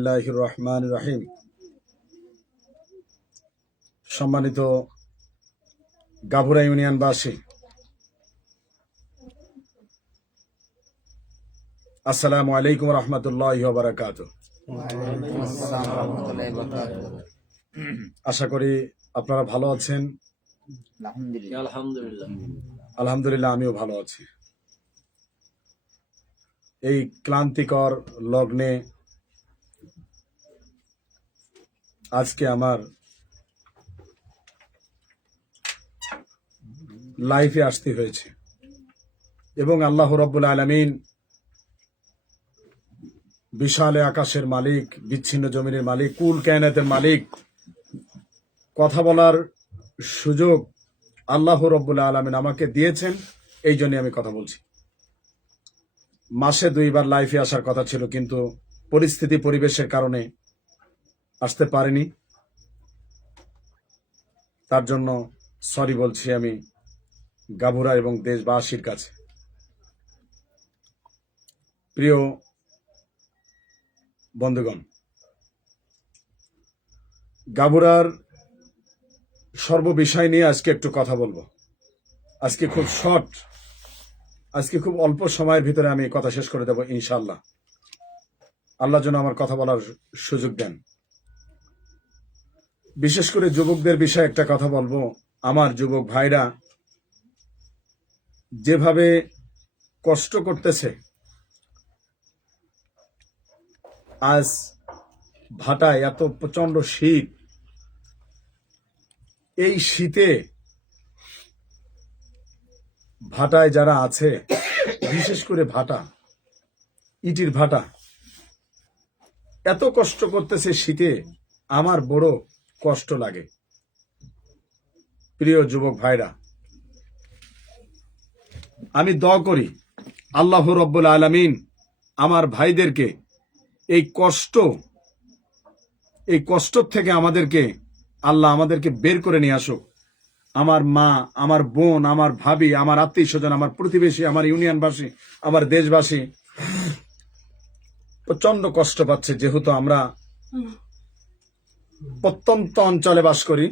বিসমিল্লাহির রহমানির রহিম। সম্মানিত গাভুরা ইউনিয়নবাসী, আসসালামু আলাইকুম রহমতুল্লাহি ওয়া বারাকাতুহু। আশা করি আপনারা ভালো আছেন। আলহামদুলিল্লাহ, আমিও ভালো আছি। এই ক্লান্তিকর লগ্নে আজকে আমার লাইফে আসতে হয়েছে এবং আল্লাহ রাব্বুল আলামিন বিশাল আকাশের মালিক, বিচ্ছিন্ন জমিনের মালিক, কুল কায়নাতের মালিক, কথা বলার সুযোগ আল্লাহ রাব্বুল আলামিন আমাকে দিয়েছেন। এই জন্য আমি কথা বলছি। মাসে 2 বার লাইফে আসার কথা ছিল, কিন্তু পরিস্থিতি পরিবেশের কারণে আসতে পারিনি। তার জন্য সরি বলছি আমি গাভুরা এবং দেশবাসীর কাছে। প্রিয় বন্ধুগণ, গাভুরার সর্ববিষয় নিয়ে আজকে একটু কথা বলবো। আজকে খুব শর্ট, আজকে খুব অল্প সময়ের ভিতরে আমি কথা শেষ করে দেব ইনশাআল্লাহ। আল্লাহ যেন আমার কথা বলার সুযোগ দেন। বিশেষ করে যুবকদের বিষয়ে একটা কথা বলবো। আমার যুবক ভাইরা যেভাবে কষ্ট করতেছে, আজ ভাটায় এত প্রচন্ড শীত, এই শীতে ভাটায় যারা আছে, বিশেষ করে ভাটা, ইটির ভাটা, এত কষ্ট করতেছে শীতে, আমার বড় কষ্ট লাগে। প্রিয় যুবক ভাইরা, আমি দোয়া করি আল্লাহ রাব্বুল আলামিন আমার ভাইদেরকে এই কষ্ট থেকে আমাদেরকে বের করে নিয়ে আসুক। আমার মা, আমার বোন, আমার ভাবি, আমার আত্মীয় স্বজন, আমার প্রতিবেশী, আমার ইউনিয়নবাসী, আমার দেশবাসী প্রচন্ড কষ্ট পাচ্ছে। যেহেতু আমরা প্রত্যন্ত অঞ্চলে বাস করি,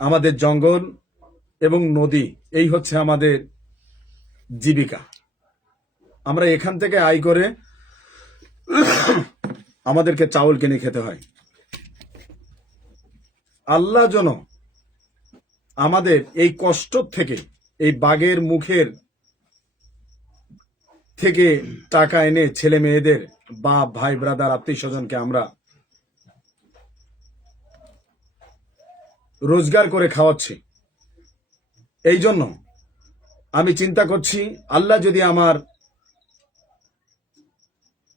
আমাদের জঙ্গল এবং নদী এই হচ্ছে আমাদের জীবিকা। আমরা এখান থেকে আয় করে আমাদেরকে চাউল কিনে খেতে হয়। আল্লাহ যেন আমাদের এই কষ্ট থেকে, এই বাঘের মুখের থেকে টাকা এনে ছেলে মেয়েদের, বাপ ভাই ব্রাদার আত্মীয় স্বজনকে আমরা রোজগার করে খাওয়াচ্ছি। এই জন্য আমি চিন্তা করছি, আল্লাহ যদি আমার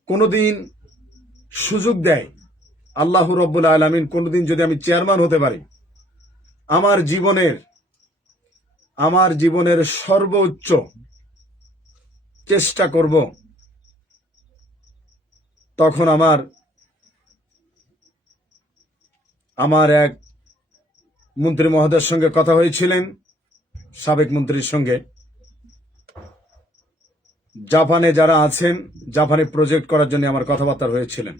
কোনোদিন সুযোগ দেয়, আল্লাহ রাব্বুল আলামিন কোনোদিন যদি আমি চেয়ারম্যান হতে পারি, আমার জীবনের সর্বোচ্চ চেষ্টা করব। তখন আমার এক মন্ত্রী মহোদয়ের সঙ্গে কথা হয়েছিলেন, সাবেক মন্ত্রীর সঙ্গে। জাপানে যারা আছেন, জাপানে প্রজেক্ট করার জন্য আমার কথাবার্তা হয়েছিলেন।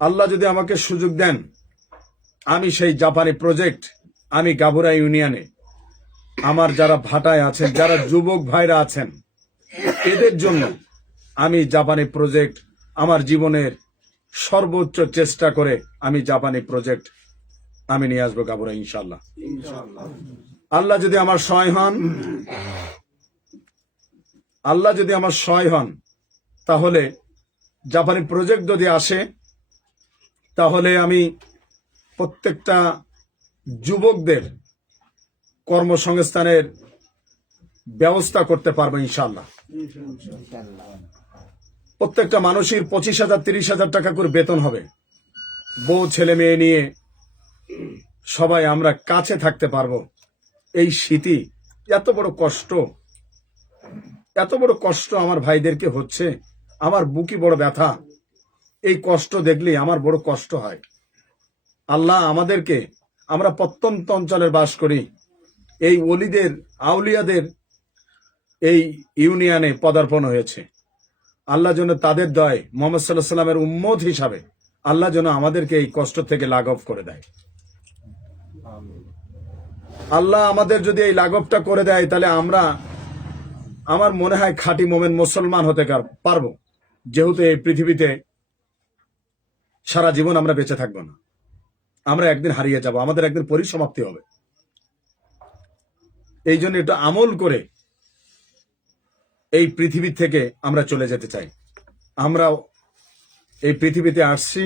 আল্লাহ যদি আমাকে সুযোগ দেন, আমি সেই জাপানি প্রজেক্ট, আমি গাভুরা ইউনিয়নে আমার যারা ভাটায় আছেন, যারা যুবক ভাইরা আছেন, এদের জন্য আমি জাপানি প্রজেক্ট, আমার জীবনের সর্বোচ্চ চেষ্টা করে আমি জাপানি প্রজেক্ট আমি নিয়ে আসবো গাভুরা ইনশাআল্লাহ। আল্লাহ যদি আমার সহায় হন, তাহলে জাপানি প্রজেক্ট যদি আসে, তাহলে আমি প্রত্যেকটা যুবকদের কর্মসংস্থানের ব্যবস্থা করতে পারবো ইনশাআল্লাহ। প্রত্যেকটা মানুষের 25,000 30,000 টাকা করে বেতন হবে। বউ ছেলে মেয়ে নিয়ে সবাই আমরা কাছে থাকতে পারবো। এই শীতে এত বড় কষ্ট আমার ভাইদেরকে হচ্ছে, আমার বুকে বড় ব্যথা। এই কষ্ট দেখলে আমার বড় কষ্ট হয়। আল্লাহ আমাদেরকে, আমরা প্রত্যন্ত অঞ্চলে বাস করি, এই ওলিদের আউলিয়াদের এই ইউনিয়নে পদার্পণ হয়েছে। আল্লাহ যেন তাদের দয় মোহাম্মদ সাল্লাল্লাহু আলাইহি সাল্লামের উম্মত হিসাবে আল্লাহ যেন আমাদেরকে এই কষ্ট থেকে লাঘব করে দেয়। আল্লাহ আমাদের যদি এই লাঘবটা করে দেয়, তাহলে আমার মনে হয় খাঁটি মোমেন মুসলমান হতে পারবো, যেহেতু এই পৃথিবীতে সারা জীবন আমরা বেঁচে থাকবো না, আমরা একদিন হারিয়ে যাব, আমাদের একদিন পরিসমাপ্তি হবে। এই জন্য একটু আমল করে এই পৃথিবী থেকে আমরা চলে যেতে চাই। আমরা এই পৃথিবীতে আসছি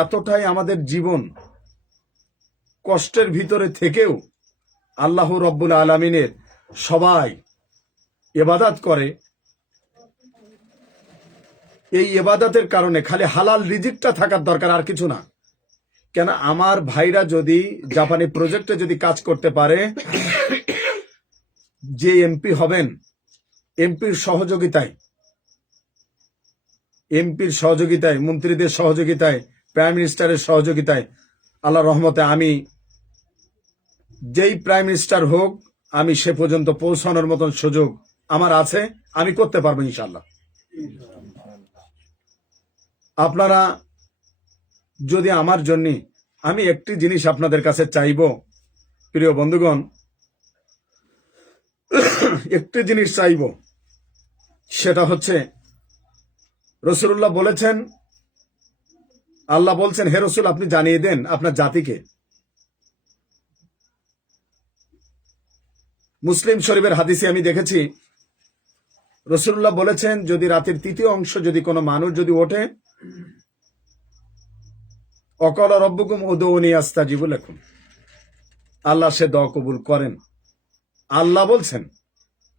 এতটাই আমাদের জীবন কষ্টের ভিতরে থেকেও আল্লাহ রব্বুল আলামিনের সবাই ইবাদত করে। এই ইবাদতের কারণে খালি হালাল রিজিকটা থাকার দরকার, আর কিছু না। কেন আমার ভাইরা যদি জাপানি প্রজেক্টে যদি কাজ করতে পারে, যে এমপি হবেন, এমপির সহযোগিতায়, মন্ত্রীদের সহযোগিতায়, প্রাইম মিনিস্টারের সহযোগিতায়, আল্লাহর রহমতে আমি যেই প্রাইম মিনিস্টার হোক, আমি সে পর্যন্ত পৌঁছানোর মতন সুযোগ আমার আছে, আমি করতে পারবো ইনশাআল্লাহ। আপনারা যদি আমার জন্য, আমি একটি জিনিস আপনাদের কাছে চাইব প্রিয় বন্ধুগণ, একটি জিনিস চাইব, সেটা হচ্ছে রাসূলুল্লাহ বলেছেন, আল্লাহ বলছেন, হে রাসূল আপনি জানিয়ে দেন আপনার জাতিকে। মুসলিম শরীফের হাদিসে আমি দেখেছি রাসূলুল্লাহ বলেছেন, যদি রাতের তৃতীয় অংশ যদি কোনো মানুষ যদি ওঠে, অকালা রব্বুকুম উদউনি আস্তাজিব লাকুম, আল্লাহ সে দোয়া কবুল করেন। আল্লাহ বলছেন,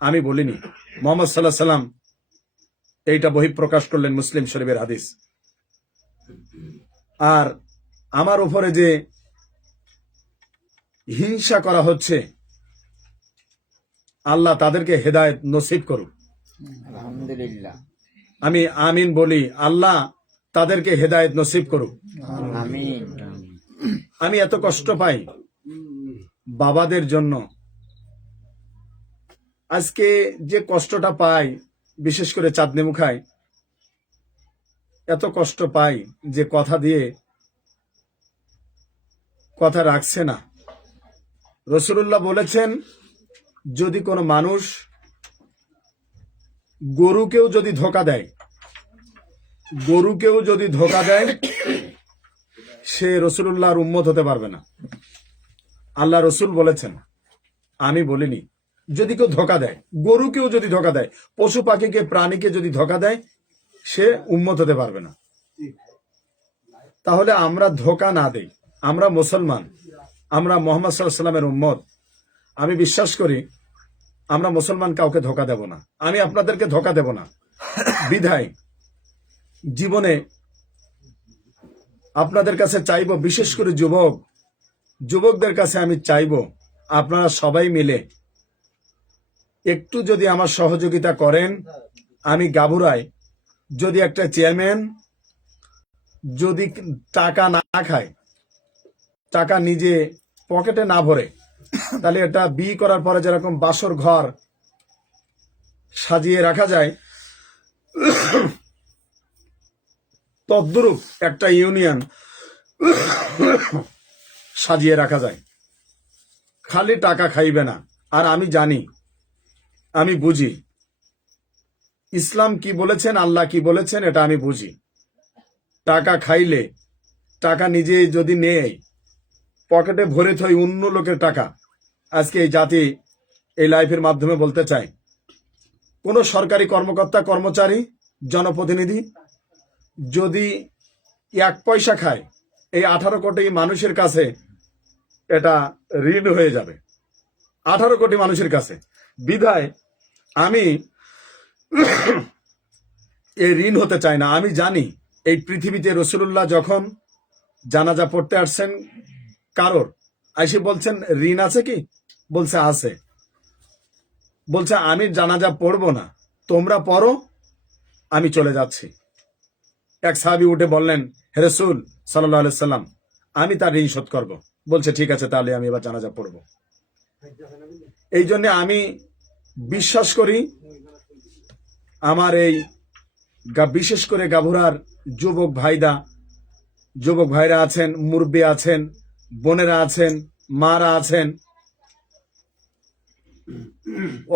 আমি বলিনি। মুহাম্মদ সাল্লাল্লাহু আলাইহি সাল্লাম এইটা বহিঃপ্রকাশ করলেন, মুসলিম শরীফের হাদিস। আর আমার উপরে যে হিংসা করা হচ্ছে, আল্লাহ তাদেরকে হেদায়েত নসিব করুক, আলহামদুলিল্লাহ। আমি আমিন বলি। আল্লাহ তাদেরকে হেদায়েত নসিব করুক, আমিন। আমি এত কষ্ট পাই বাবাদের জন্য। আজকে যে কষ্টটা পাই, বিশেষ করে চাঁদনি মুখায় এত কষ্ট পাই যে কথা দিয়ে কথা রাখছে না। রাসূলুল্লাহ বলেছেন, যদি কোনো মানুষ গরুকেও যদি ধোকা দেয়, সে রাসূলুল্লাহর উম্মত হতে পারবে না। আল্লাহ রসুল বলেছেন, আমি বলিনি। যদি কেউ ধোকা দেয়, গরুকেও যদি ধোকা দেয়, পশু পাখিকে, প্রাণীকে যদি ধোকা দেয়, সে উম্মত হতে পারবে না। তাহলে আমরা ধোকা না দেই, আমরা মুসলমান, আমরা মুহাম্মদ সাল্লাল্লাহু আলাইহি সাল্লামের উম্মত। আমি বিশ্বাস করি আমরা মুসলমান কাউকে ধোকা দেব না, আমি আপনাদেরকে ধোকা দেব না। বিধায় জীবনে আপনাদের কাছে চাইব, বিশেষ করে যুবকদের কাছে আমি চাইব, আপনারা সবাই মিলে একটু যদি আমার সহযোগিতা করেন। আমি গাভুরায় যদি একটা চেয়ারম্যান যদি টাকা না খায়, টাকা নিজে পকেটে না ভরে, তাহলে এটা বিয়ে করার পরে যেরকম বাসর ঘর সাজিয়ে রাখা যায়, তদ্রূপ একটা ইউনিয়ন সাজিয়ে রাখা যায়। খালি টাকা খাইবে না। আর আমি জানি, আমি বুঝি ইসলাম কি বলেছেন, আল্লাহ কি বলেছেন, এটা আমি বুঝি। টাকা খাইলে, টাকা নিজে যদি নেয়, পকেটে ভরে থই অন্য লোকের টাকা। আজকে এই জাতি এই লাইফের মাধ্যমে বলতে চাই, কোন সরকারি কর্মকর্তা, কর্মচারী, জনপ্রতিনিধি যদি 1 পয়সা খায়, এই 18 কোটি মানুষের কাছে এটা ঋণ হয়ে যাবে, 18 কোটি মানুষের কাছে। বিধায় আমি এই ঋণ হতে চাই না। আমি জানি এই পৃথিবীতে রাসূলুল্লাহ যখন জানাজা পড়তে আসছেন কারোর, আইসে বলছেন ঋণ আছে কি? বলছে আছে। বলছে আমি জানাজা পড়বো না, তোমরা পড়ো, আমি চলে যাচ্ছি। এক সাহাবী উঠে বললেন, হে রাসূল সাল্লাল্লাহু আলাইহি সাল্লাম, আমি তার ঋণ শোধ করবো। বলছে ঠিক আছে, তাহলে আমি এবার জানাজা পড়বো। এই জন্য আমি বিশ্বাস করি আমার এই বিশেষ করে গাভুরার যুবক ভাইরা আছেন, মুরব্বী আছেন, বোনেরা আছেন, মারা আছেন,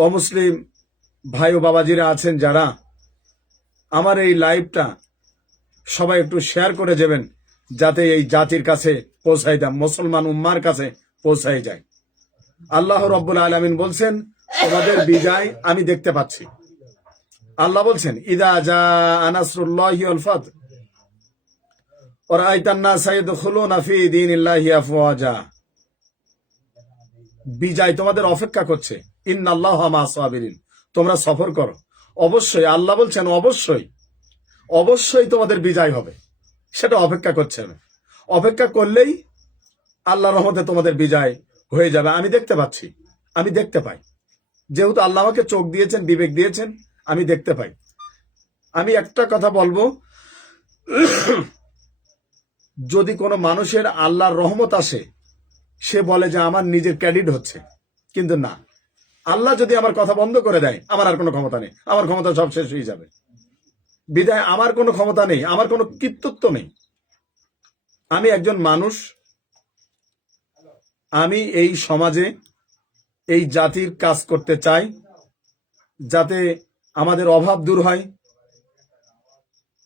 অমুসলিম ভাই ও বাবাজিরা আছেন, যারা আমার এই লাইভটা সবাই একটু শেয়ার করে যাবেন, যাতে এই জাতির কাছে পৌঁছায় দেয়, মুসলমান উম্মার কাছে পৌঁছায় যায়। আল্লাহ রাব্বুল আলামিন বলছেন, তোমাদের বিজয় আমি দেখতে পাচ্ছি। আল্লাহ বলছেন, ইদা জাআ নাসরুল্লাহি ওয়াল ফাত ওয়া রাআইতান নাসা ইয়াদখুলুনা ফি দীনিল্লাহি আফওয়াজা। বিজয় তোমাদের অপেক্ষা করছে। ইন্নাল্লাহা মা'আস সাবিরিন, তোমরা সফর করো। অবশ্যই আল্লাহ বলছেন, অবশ্যই তোমাদের বিজয় হবে, সেটা অপেক্ষা করছে। অপেক্ষা করলেই আল্লাহর রহমতে তোমাদের বিজয় হয়ে যাবে। আমি দেখতে পাচ্ছি, আমি দেখতে পাই, যেহেতু আল্লাহ আমাকে চোখ দিয়েছেন, বিবেক দিয়েছেন, আমি দেখতে পাই। আমি একটা কথা বলবো, যদি কোনো মানুষের আল্লাহর রহমত আসে, সে বলে যে আমার নিজের ক্রেডিট হচ্ছে, কিন্তু না, আল্লাহ যদি আমার কথা বন্ধ করে দেয়, আমার আর কোনো ক্ষমতা নেই, আমার ক্ষমতা সব শেষ হয়ে যাবে। বিদায় আমার কোনো ক্ষমতা নেই, আমার কোনো কৃতিত্ব নেই। আমি একজন মানুষ, আমি এই সমাজে এই জাতির কাজ করতে চাই, যাতে আমাদের অভাব দূর হয়।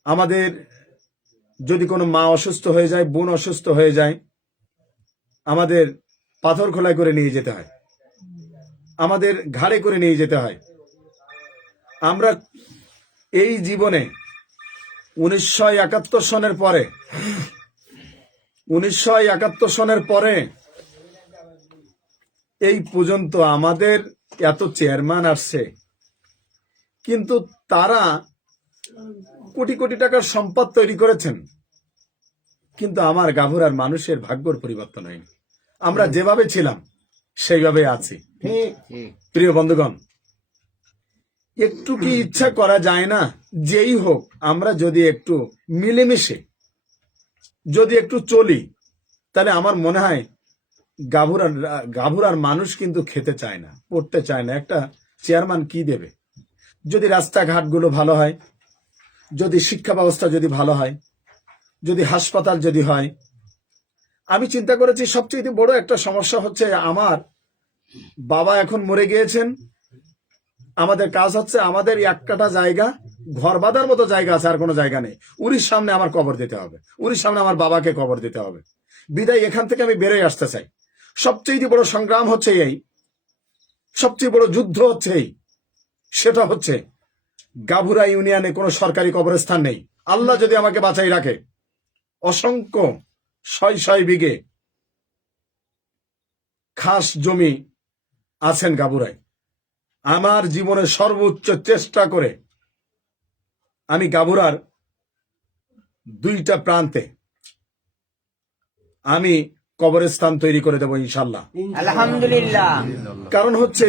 আমাদের যদি কোনো মা অসুস্থ হয়ে যায়, বোন অসুস্থ হয়ে যায়, আমাদের পাথর খোলাই করে নিয়ে যেতে হয়, আমাদের ঘাড়ে করে নিয়ে যেতে হয়। আমরা এই জীবনে 1971 সনের পরে এই পর্যন্ত আমাদের এত চেয়ারম্যান আসছে, কিন্তু তারা কোটি কোটি টাকার সম্পদ তৈরি করেছেন, কিন্তু আমার গাভুরার মানুষের ভাগ্যর পরিবর্তন হয়নি। আমরা যেভাবে ছিলাম সেইভাবে আছি। প্রিয় বন্ধুগণ, একটু কি ইচ্ছা করা যায় না, যেই হোক আমরা যদি একটু মিলেমিশে যদি একটু চলি, তাহলে আমার মনে হয় গাভুরার মানুষ কিন্তু খেতে চায় না, পড়তে চায় না। একটা চেয়ারম্যান কি দেবে? যদি রাস্তাঘাটগুলো ভালো হয়, যদি শিক্ষা ব্যবস্থা যদি ভালো হয়, যদি হাসপাতাল যদি হয়। আমি চিন্তা করেছি সবচেয়ে বড় একটা সমস্যা হচ্ছে, আমার বাবা এখন মরে গিয়েছেন, আমাদের কাজ হচ্ছে আমাদের এক কাঠা জায়গা, ঘর বাঁধার মতো জায়গা আছে, আর কোনো জায়গা নেই। উরির সামনে আমার কবর দিতে হবে, উরির সামনে আমার বাবাকে কবর দিতে হবে। বিদায় এখান থেকে আমি বেরোয় আসতে চাই। সবচেয়ে বড় সংগ্রাম হচ্ছে এই, সবচেয়ে বড় যুদ্ধ হচ্ছে এই, সেটা হচ্ছে গাভুরা ইউনিয়নে কোনো সরকারি কবরস্থান নেই। আল্লাহ যদি আমাকে বাঁচাই রাখে, অসংখ্য 6 বিঘে খাস জমি আছেন গাভুরায়। আমার জীবনের সর্বোচ্চ চেষ্টা করে আমি গাভুরার 2টা প্রান্তে আমি কবরস্থান তৈরি করে দেবো ইনশাল্লাহ, আলহামদুলিল্লাহ। কারণ হচ্ছে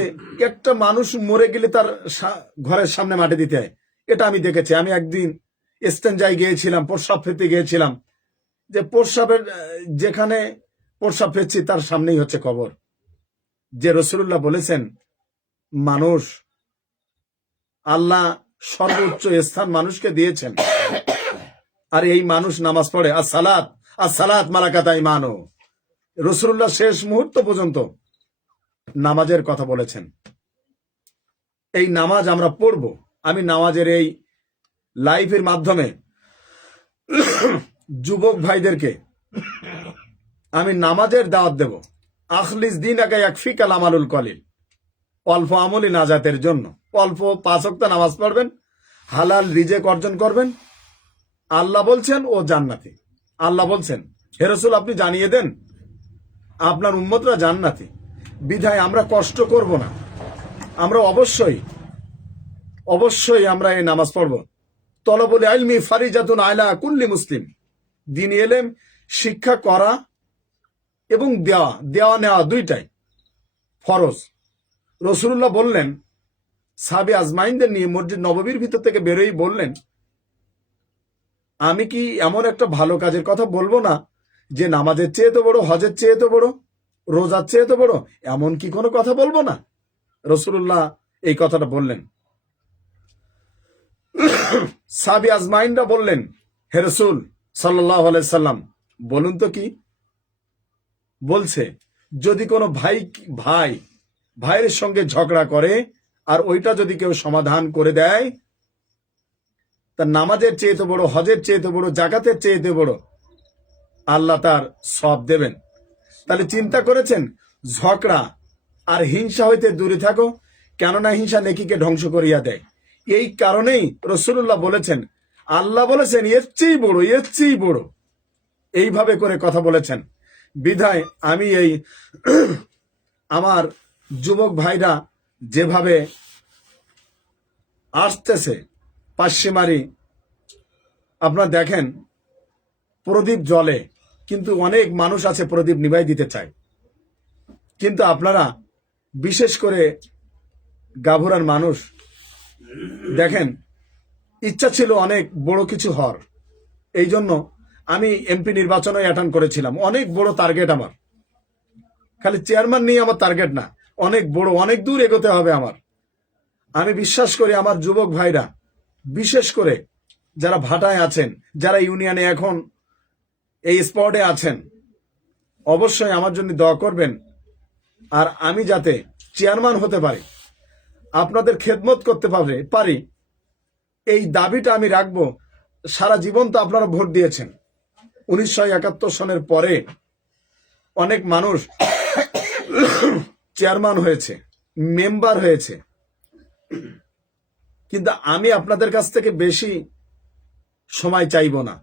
একটা মানুষ মরে গেলে তার ঘরের সামনে মাটি দিতে হয়, এটা আমি দেখেছি। আমি একদিন স্টেঞ্জায় গিয়েছিলাম, প্রস্রাব ফেলতে গিয়েছিলাম, যে প্রস্রাবের যেখানে প্রস্রাব ফেলছি তার সামনেই হচ্ছে কবর। যে রাসূলুল্লাহ বলেছেন, মানুষ, আল্লাহ সর্বোচ্চ স্থান মানুষকে দিয়েছেন, আর এই মানুষ নামাজ পড়ে। আসসালাত মালাকাত আইমানু। রাসূলুল্লাহ শেষ মুহূর্ত পর্যন্ত নামাজের কথা বলেছেন। এই নামাজ আমরা পড়ব। আমি নামাজের এই লাইভের মাধ্যমে যুবক ভাইদেরকে আমি নামাজের দাওয়াত দেব। আখলিস দীনাকা ইয়াকফিকাল আমালুল কলিল। অল্প আমলই নাজাতের জন্য। অল্প 5 ওয়াক্ত নামাজ পড়বেন, হালাল রিজেক অর্জন করবেন। আল্লাহ বলছেন ও জান্নাতি। আল্লাহ বলছেন, হে রাসূল আপনি জানিয়ে দেন আপনার উম্মতরা জান্নাতি। বিধায় আমরা কষ্ট করব না, আমরা অবশ্যই আমরা এই নামাজ পড়ব। তলবুল ইলমি ফারিজাতুন আলা কুল্লি মুসলিম। দ্বীনি ইলম শিক্ষা করা এবং দেওয়া নেওয়া দুইটাই ফরজ। রাসূলুল্লাহ বললেন, সাহাবী আজমাইনদের নিয়ে মসজিদ নববীর ভিতর থেকে বেরোই বললেন, আমি কি এমন একটা ভালো কাজের কথা বলবো না যে নামাজের চেয়ে তো বড়, হজের চেয়ে তো বড়, রোজার চেয়ে তো বড়? এমন কি কোনো কথা বলবো না? রাসূলুল্লাহ এই কথাটা বললেন। সাহাবী আজমাইনরা বললেন, হে রাসূল সাল্লাল্লাহু আলাইহি সাল্লাম, বলুন তো কি বলছে? যদি কোনো ভাইয়ের সঙ্গে ঝগড়া করে আর ওইটা যদি কেউ সমাধান করে দেয়, তার নামাজের চেয়ে তো বড়, হজের চেয়ে তো বড়, জাকাতের চেয়ে তো বড় আল্লাহ তার সওয়াব দেবেন। তাহলে চিন্তা করেছেন, ঝগড়া আর হিংসা হইতে দূরে থাকো, কেননা হিংসা নেকিকে ধ্বংস করিয়া দেয়। এই কারণেই রাসূলুল্লাহ বলেছেন, আল্লাহ বলেছেন এর চেয়ে বড়, এর চেয়ে বড়, এইভাবে করে কথা বলেছেন। বিধায় আমি এই আমার যুবক ভাইরা যেভাবে আসতেছে পাশিমারি, আপনারা দেখেন প্রদীপ জ্বলে, কিন্তু অনেক মানুষ আছে প্রদীপ নিভাই দিতে চায়। কিন্তু আপনারা বিশেষ করে গাভুরার মানুষ দেখেন, ইচ্ছা ছিল অনেক বড় কিছু হওয়ার। এই জন্য আমি এমপি নির্বাচনে অ্যাটেন্ড করেছিলাম। অনেক বড় টার্গেট আমার, খালি চেয়ারম্যান নিয়ে আমার টার্গেট না, অনেক বড়, অনেক দূর এগোতে হবে আমার। আমি বিশ্বাস করি আমার যুবক ভাইরা, বিশেষ করে যারা ভাটায় আছেন, যারা ইউনিয়নে এখন এই স্পটে আছেন, অবশ্যই আমার জন্য দোয়া করবেন। আর আমি যাতে চেয়ারম্যান হতে পারি, আপনাদের খেদমত করতে পারি, এই দাবিটা আমি রাখবো। সারা জীবন তো আপনারা ভোট দিয়েছেন। 1971 সনের পরে অনেক মানুষ চেয়ারম্যান হয়েছে, মেম্বার হয়েছে, কিন্তু আমি আপনাদের কাছ থেকে বেশি সময় চাইব না।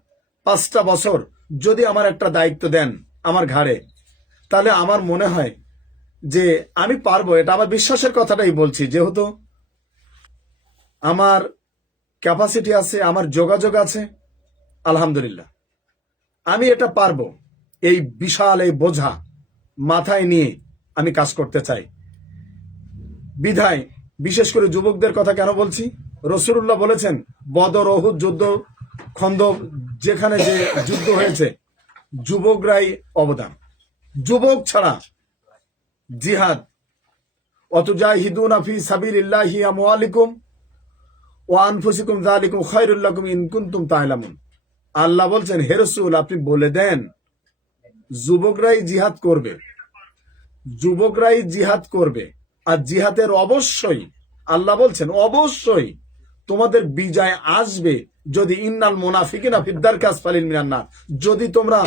5টা বছর যদি আমার একটা দায়িত্ব দেন আমার ঘাড়ে, তাহলে আমার মনে হয় যে আমি পারবো। এটা আমার বিশ্বাসের কথাটাই বলছি, যেহেতু আমার ক্যাপাসিটি আছে, আমার যোগাযোগ আছে, আলহামদুলিল্লাহ আমি এটা পারবো। এই বিশাল এই বোঝা মাথায় নিয়ে আমি কাজ করতে চাই। বিধায় বিশেষ করে যুবকদের কথা কেন বলছি? রাসূলুল্লাহ বলেছেন, বদর, উহুদ যুদ্ধ, খন্দক, যেখানে যে যুদ্ধ হয়েছে, যুবকরাই অবদান। যুবক ছাড়া জিহাদ, ওয়াতুজাহিদুনা ফি সাবিলিল্লাহি আমওয়ালিকুম ওয়া আনফুসিকুম যালিকুম খায়রুল লাকুম ইন কুনতুম তা'লামুন। আল্লাহ বলছেন, হে রাসূল আপনি বলে দেন, যুবকরাই জিহাদ করবে, যুবকরাই জিহাদ করবে। আর জিহাদের অবশ্যই আল্লাহ বলছেন অবশ্যই তোমাদের বিজয় আসবে যদি ইন্নাল মুনাফিকিনা ফিদ দারকি আসফালিল মিনান নার, যদি তোমরা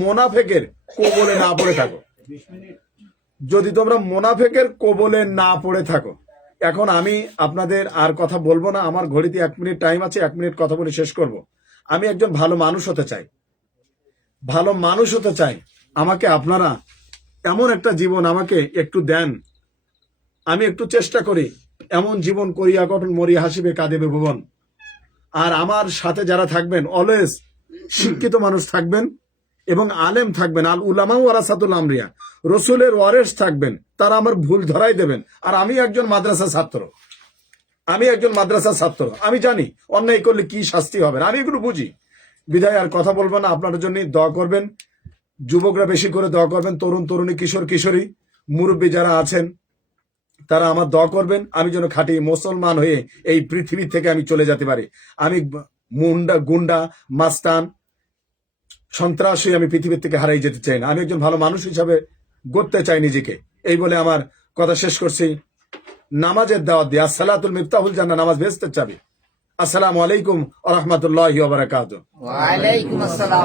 মুনাফিকের কবলে না পড়ে থাকো, যদি তোমরা মুনাফিকের কবলে না পড়ে থাকো। এখন আমি আপনাদের আর কথা বলবো না, আমার ঘড়িতে 1 মিনিট টাইম আছে, 1 মিনিট কথা বলে শেষ করব। আমি একজন ভালো মানুষ হতে চাই, ভালো মানুষ হতে চাই। আমাকে আপনারা এমন একটা জীবন আমাকে একটু দেন, আমি একটু চেষ্টা করি এমন জীবন করিয়া গঠন মরিয়া হাসিবে কাঁদিবে ভুবন। আর আমার সাথে যারা থাকবেন, অলওয়েজ শিক্ষিত মানুষ থাকবেন এবং আলেম থাকবেন। আল উলামা ওয়ারাসাতুল আমরিয়া, রসুলের ওয়ারেস থাকবেন, তারা আমার ভুল ধরাই দেবেন। আর আমি একজন মাদ্রাসা ছাত্র, আমি জানি অন্যায় করলে কি শাস্তি হবে, আমি এগুলো বুঝি। বিধায় আর কথা বলবো না, আপনার জন্য দোয়া করবেন। যুবকরা বেশি করে দোয়া করবেন, তরুণ তরুণী, কিশোর কিশোরী, মুরব্বী যারা আছেন তারা আমার দোয়া করবেন, আমি যেন খাঁটি মুসলমান হয়ে এই পৃথিবী থেকে আমি চলে যেতে পারি। আমি গুন্ডা, মাস্তান, সন্ত্রাসী আমি পৃথিবীর থেকে হারাই যেতে চাই না। আমি একজন ভালো মানুষ হিসাবে গড়তে চাই নিজেকে। এই বলে আমার কথা শেষ করছি। নামাজের দাওয়াত দিয়ে, আসসালাতুল মিফতাহুল জান্নাহ, নামাজ বেহেশতের চাবি। আসসালামু আলাইকুম ওয়া রাহমাতুল্লাহি ওয়া বারাকাতুহু। ওয়া আলাইকুম আসসালাম।